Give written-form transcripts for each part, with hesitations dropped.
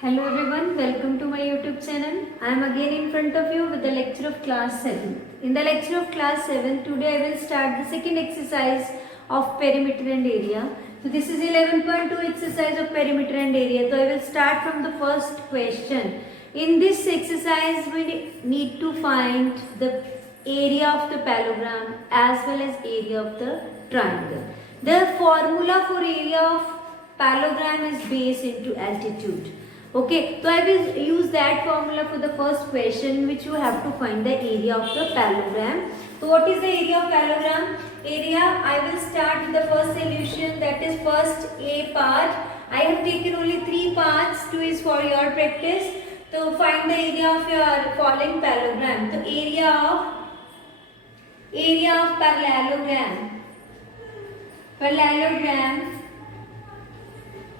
Hello everyone, welcome to my YouTube channel. I am again in front of you with the lecture of class 7. In the lecture of class 7, today I will start the second exercise of perimeter and area. So this is 11.2 exercise of perimeter and area. So I will start from the first question. In this exercise, we need to find the area of the parallelogram as well as area of the triangle. The formula for area of parallelogram is base into altitude. Okay, so I will use that formula for the first question, which you have to find the area of the parallelogram. So what is the area of parallelogram? Area, I will start with the first solution, that is first A part. I have taken only 3 parts, 2 is for your practice. So find the area of your following parallelogram. So area of parallelogram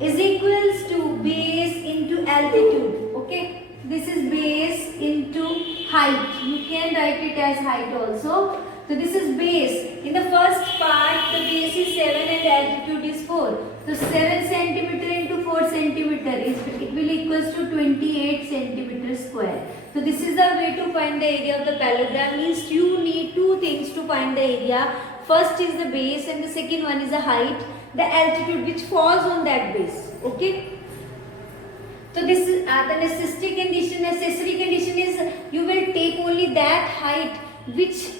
is equals to base into altitude. Okay, this is base into height. You can write it as height also. So this is base. In the first part, the base is 7 and altitude is 4. So 7 centimeter into 4 centimeter it will equals to 28 centimeter square. So this is the way to find the area of the parallelogram. Means you need two things to find the area. First is the base and the second one is the height, the altitude which falls on that base. Okay. So this is the necessary condition. Necessary condition is you will take only that height which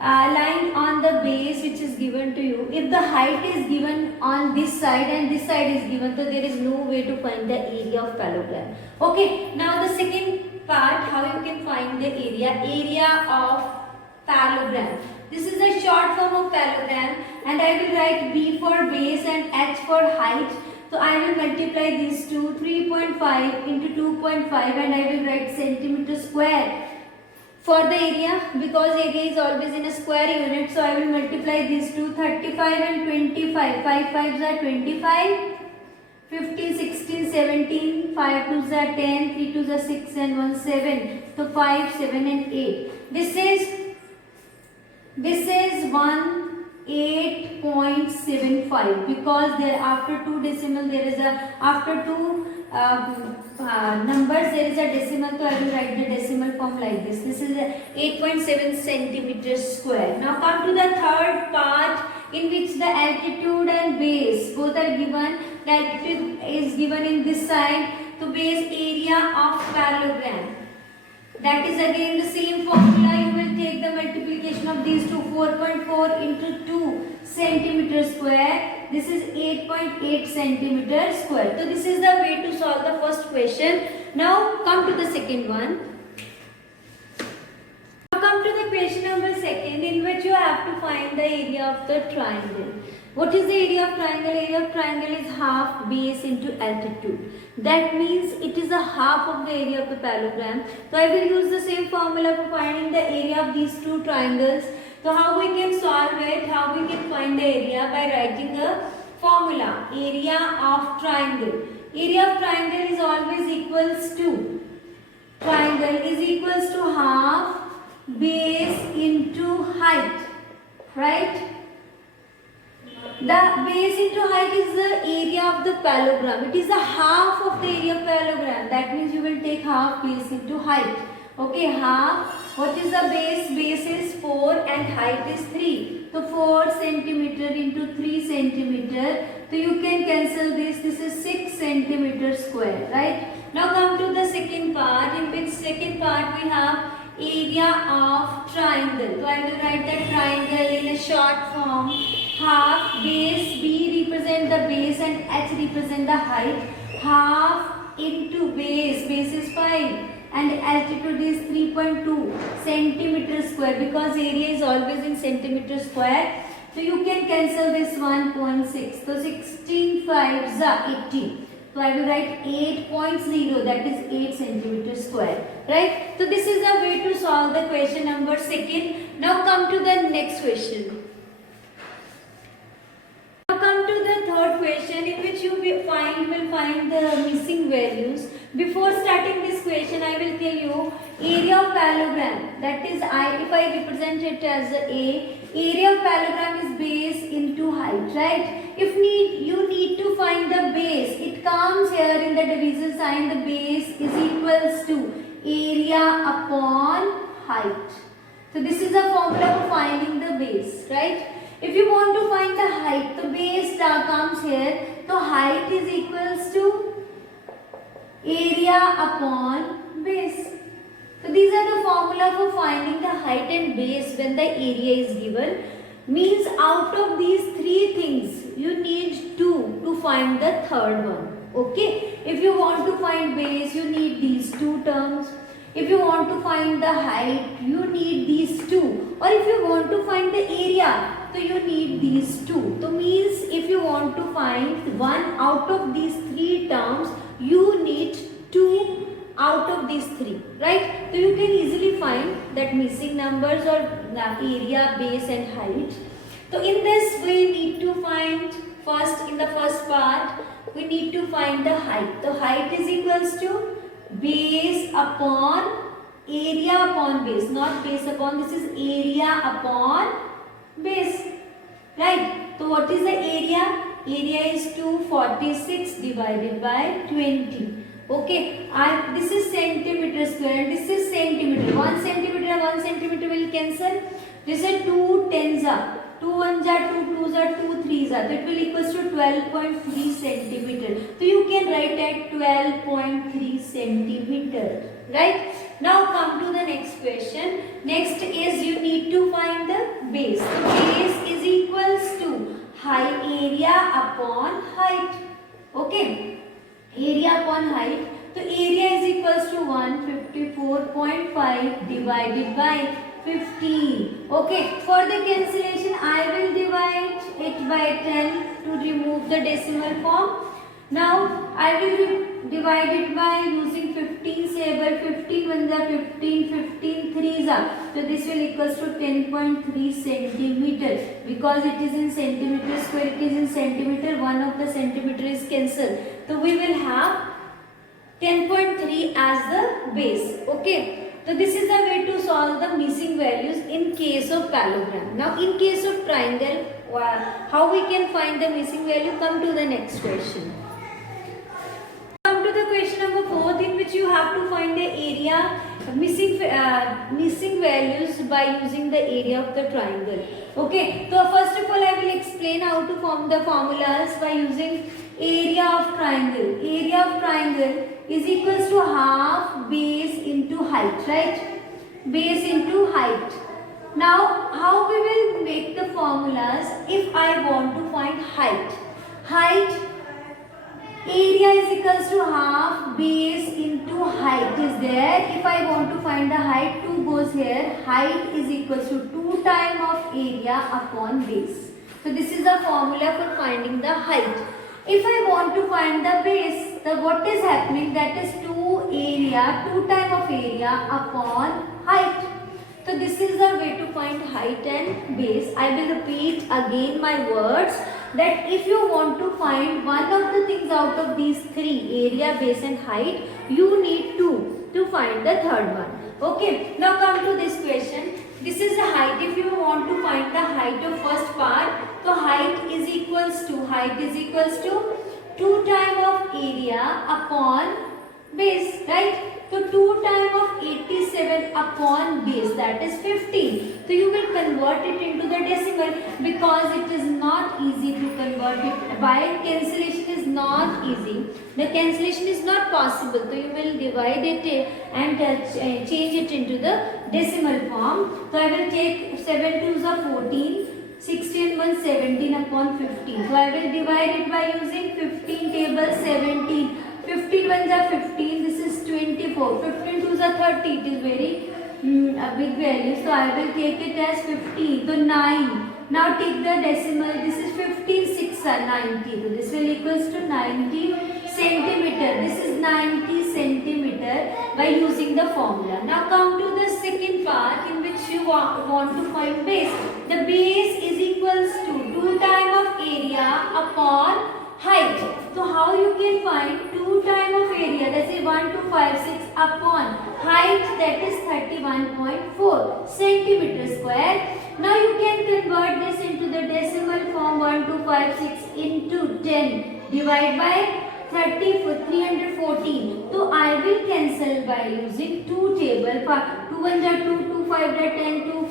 lying on the base which is given to you. If the height is given on this side and this side is given, so there is no way to find the area of parallelogram. Okay. Now the second part, how you can find the area of parallelogram. This is a short form of parallelogram and I will write B for base and H for height. So I will multiply these two, 3.5 into 2.5 and I will write centimeter square for the area, because area is always in a square unit. So I will multiply these two, 35 and 25, 5 5s are 25, 15, 16, 17, 5 2s are 10, 3 2s are 6 and 1 7. So 5, 7 and 8. This is 18.75 because there after two decimal there is a after two numbers there is a decimal, so I will write the decimal form like this. This is 8.7 centimeters square. Now come to the third part in which the altitude and base both are given. The altitude is given in this side. So base area of parallelogram. That is again the same formula. You will take the multiplication of these two, 4.4 into 2 centimeter square. This is 8.8 centimeter square. So this is the way to solve the first question. Now come to the second one. Now come to the question number second, in which you have to find the area of the triangle. What is the area of triangle? Area of triangle is half base into altitude. That means it is a half of the area of the parallelogram. So I will use the same formula for finding the area of these two triangles. So how we can solve it? How we can find the area? By writing a formula. Area of triangle. Area of triangle is always equals to, triangle is equals to half base into height. Right? The base into height is the area of the parallelogram. It is a half of the area of parallelogram. That means you will take half base into height. Okay, half. What is the base? Base is 4 and height is 3. So 4 centimeter into 3 centimeter. So you can cancel this. This is 6 centimeter square. Right? Now come to the second part. In which second part we have area of triangle. So I will write the triangle in a short form. Half base, B represent the base and H represent the height. Half into base, base is 5 and altitude is 3.2 centimeter square, because area is always in centimeter square. So you can cancel this 1.6. So 16 5s are 18. So I will write 8.0, that is 8 centimeter square. Right? So this is the way to solve the question number second. Now come to the next question. Third question, in which you will find the missing values. Before starting this question, I will tell you area of parallelogram. That is, if I represent it as A, area of parallelogram is base into height, right? If you need to find the base, it comes here in given the division sign, the base is equals to area upon height. So this is a formula for finding the base, right? If you want to find the height, the base comes here. So height is equals to area upon base. So these are the formula for finding the height and base when the area is given. Means out of these three things, you need two to find the third one. Okay. If you want to find base, you need these two terms. If you want to find the height, you need these two. Or if you want to find the area, so you need these two. So means if you want to find one out of these three terms, you need two out of these three, right? So you can easily find that missing numbers or area, base and height. So in this we need to find first, in the first part, we need to find the height. The height is equals to base upon area upon base, not base upon, this is area upon base, right? So what is the area? Area is 246 divided by 20. Okay, this is centimeter square and this is centimeter. 1 centimeter, 1 centimeter will cancel. This is 2 tens are. 2 1s are, 2 2s are, 2 3s are. So it will equals to 12.3 centimeter. So you can write at 12.3 centimeter. Right? Now come to the next question. Next is you need to find the base. The base is equals to area upon height. Okay. Area upon height. So area is equals to 154.5 divided by 15. Okay. For the cancellation, I will divide it by 10 to remove the decimal form. Now I will divide it by using 15 saver. 15 ones are 15, 15 threes are. So this will equals to 10.3 centimeter. Because it is in centimeter square, it is in centimeter. One of the centimeter is cancelled. So we will have 10.3 as the base. Okay. So this is the way to solve the missing values in case of parallelogram. Now in case of triangle, how we can find the missing value? Come to the next question. Come to the question number 4, in which you have to find the area missing values by using the area of the triangle. Okay. So first of all, I will explain how to form the formulas by using area of triangle. Area of triangle is equals to half base into height, right? Base into height. Now, how we will make the formulas if I want to find height? Height, area is equals to half base into height is there. If I want to find the height, 2 goes here. Height is equals to 2 times of area upon base. So this is the formula for finding the height. If I want to find the base, what is happening, that is 2 times of area upon height. So this is the way to find height and base. I will repeat again my words, that if you want to find one of the things out of these three, area, base and height, you need two to find the third one. Okay. Now come to this question. This is the height. If you want to find the height of first part, so height is equals to 2 times of area upon base, right? So 2 times of 87 upon base, that is 15. So you will convert it into the decimal, because it is not easy to convert it. By cancellation is not easy. The cancellation is not possible. So you will divide it and change it into the decimal form. So I will take 7 2s are 14. 16 1 17 upon 15. So I will divide it by using 15 table 17. 15 ones are 15. This is 24. 15 twos are 30. It is very a big value. So I will take it as 15. So 9. Now take the decimal. This is 15 6 are 90. So this will equals to 90 centimeter. This is 90 centimeter by using the formula. Now come to the second part, in which you want to find base. The base is equals to 2 times of area upon height. So how you can find 2 times of area, that is 1256 upon height, that is 31.4 centimeter square. Now you can convert this into the decimal form. 1256 into 10 divided by 314. So I will cancel by using 2 table. 2 1 are 2, 2 5 are 10, 2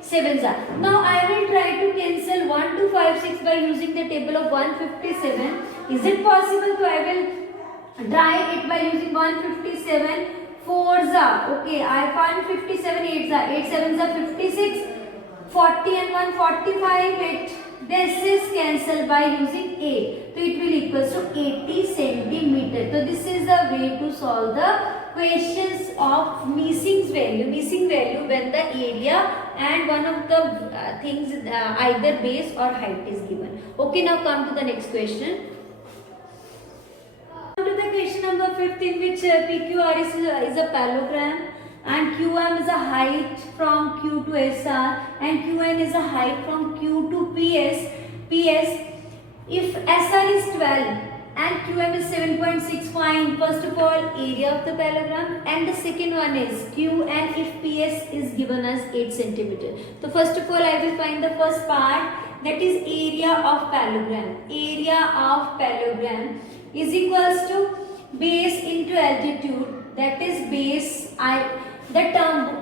7 are. Now I will try to cancel 1 2 5 6 by using the table of 157. Is it possible? So I will try it by using 157. 4s are, okay, I found 57, 8s are, 8 7s are 56, 40 and 1 45. This is cancelled by using 8. So it will equals to 80 centimeter. So this is the way to solve the questions of missing value when the area and one of the things either base or height is given. Okay, now come to the next question. To the question number 5 in which PQR is a parallelogram and QM is a height from Q to SR and QN is a height from Q to PS. If SR is 12 and QM is 7.6, find first of all area of the parallelogram, and the second one is QN if PS is given as 8 centimeter. So first of all I will find the first part, that is area of parallelogram. Area of parallelogram is equals to base into altitude, that is base, the term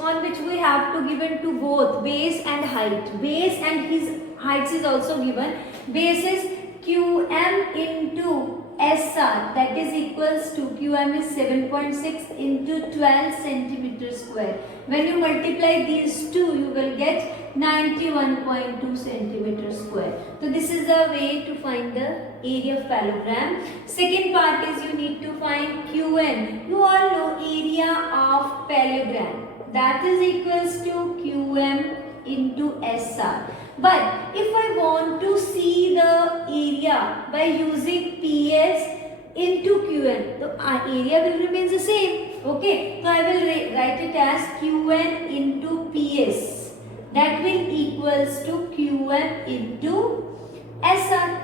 on which we have to given to both base and height. Base and his height is also given. Base is QM into SR, that is equals to QM is 7.6 into 12 centimeter square. When you multiply these two, you will get 91.2 centimeter square. So this is the way to find the area of parallelogram. Second part is you need to find QN. You all know area of parallelogram, that is equals to QM into SR. But if I want to see the area by using PS into QN, the area will remain the same. Okay, so I will write it as QN into PS. That will equals to QM into SR.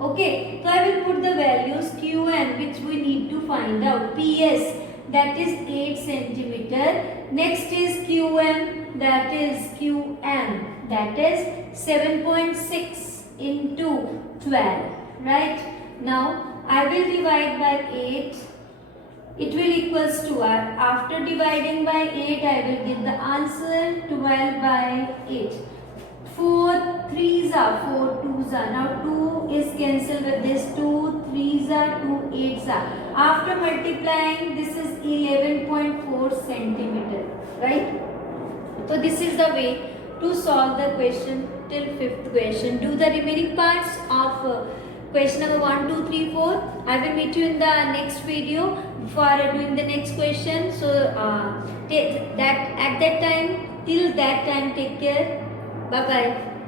Okay, so I will put the values QN which we need to find out. PS, that is 8 centimeter. Next is QM, that is QM, that is 7.6 into 12. Right? Now I will divide by 8. It will equals to, after dividing by 8 I will get the answer 12 by 8. 4 3s are, 4 2s are. Now 2 is cancelled with this, 2 3s are, 2 8s are. After multiplying, this is 11.4 centimeter. Right? So this is the way to solve the question till 5th question. Do the remaining parts of question number 1, 2, 3, 4. I will meet you in the next video for doing the next question. So at that time, till that time, take care. Bye bye.